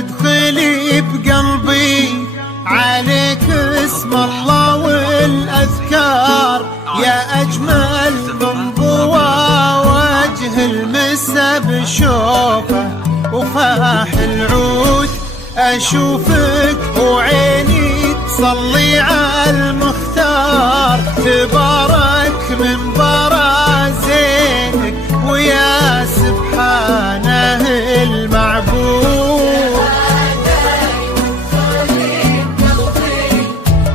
وادخلي بقلبي، عليك اسم الله والأذكار، يا أجمل من ضوى وجه المسا بشوفه وفاح العود. أشوفك وعيني تصلي على المختار، تبارك من برازينك ويا سبحانه المعبود.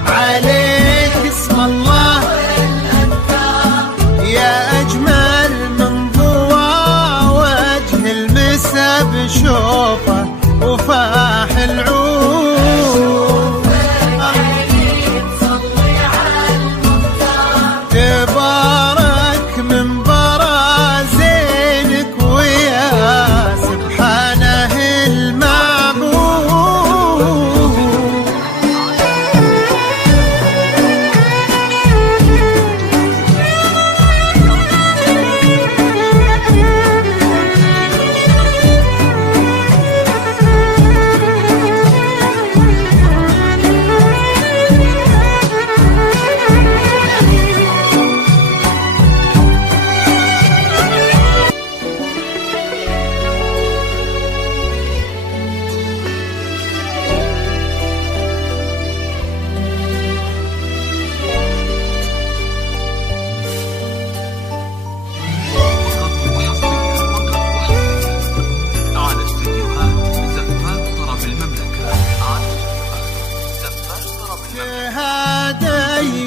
عليك اسم الله يا أجمل من ضوى وجه المسا بشوفه وفاح العود. تبارك من برازينك ويا سبحانه المعبود.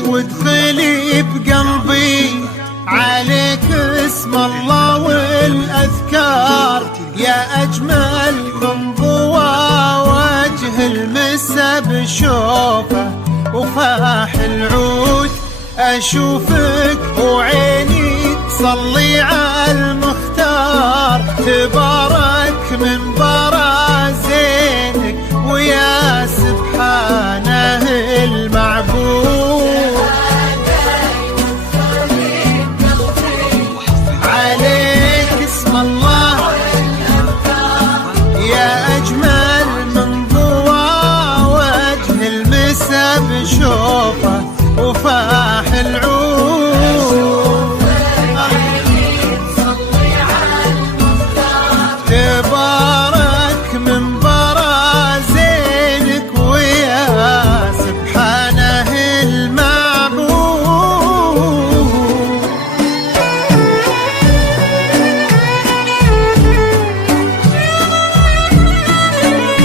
وادخلي بقلبي، عليك اسم الله والأذكار، يا أجمل من ضوى وجه المسا بشوفه وفاح العود. أشوفك وعيني تصلي على المختار، تبارك من برا